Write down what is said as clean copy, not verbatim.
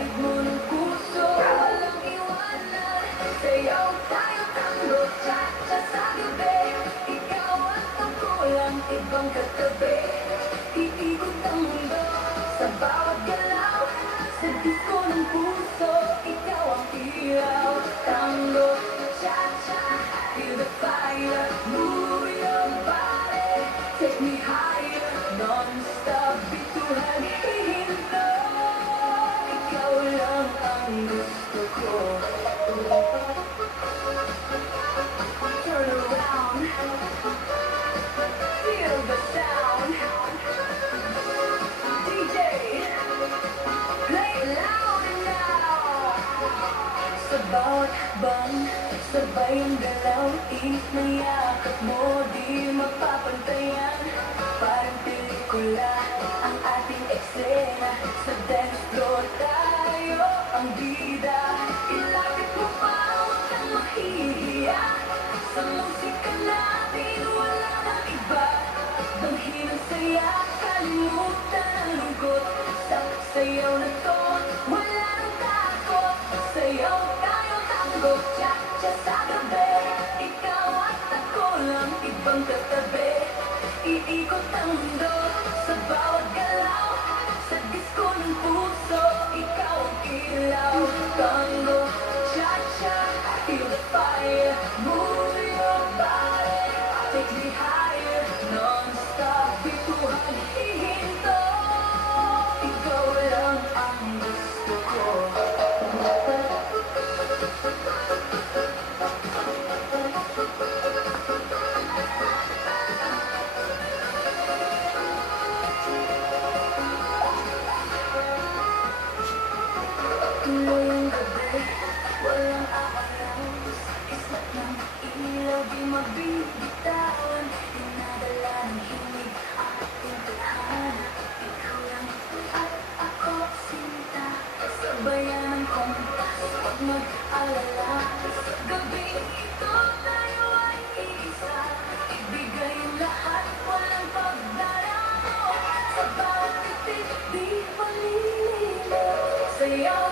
Ihalik mo ng puso, walang iwanan. Sayaw tayo tango, cha-cha sa gabi. Ikaw at ako lang, ibang katabi. Iikot ang mundo sa bawat galaw. Sa disko ng puso, ikaw ang ilaw. Tango, cha-cha, feel the fire. Move your body, take me higher. Non-stop, bituhan, hihinto. Ikaw lang ang gusto ko. Turn around, feel the sound. DJ, play it loud and now. Sa bawat bang, sabay ang galaw. Init na yakap mo, di mapapantayan. Parang pelikula ang ating eksena. Sa dance floor tayo ang bida. Ilapit mo pa, huwag kang mahihiya. Sa musika natin wala nang iba. Banghin ang saya, kalimutan ang lungkot. Sa sayaw na to, wala nang takot. Sayaw tayo tango, cha-cha sa gabi. Ikaw at ako lang, ibang katabi. Iikot ang mundo sa bawat galaw. Sa disko ng puso, ikaw ang ilaw. Tango, cha-cha, feel the fire. Move your body, take me higher. Non-stop, bituhan, hihinto. Ikaw lang ang gusto ko. Tuloy ang gabi, walang aaraw. Islat ng ilaw, di mabibitawan. Dinadala ng himig, ating tadhana. Ikaw lang at ako, sinta. Sabayan ng kompas, huwag mag-alala. Sa gabing ito, tayo ay iisa. Ibigay ang lahat, walang pagdaramo. Sa bawat titik, di palilimo. Sayaw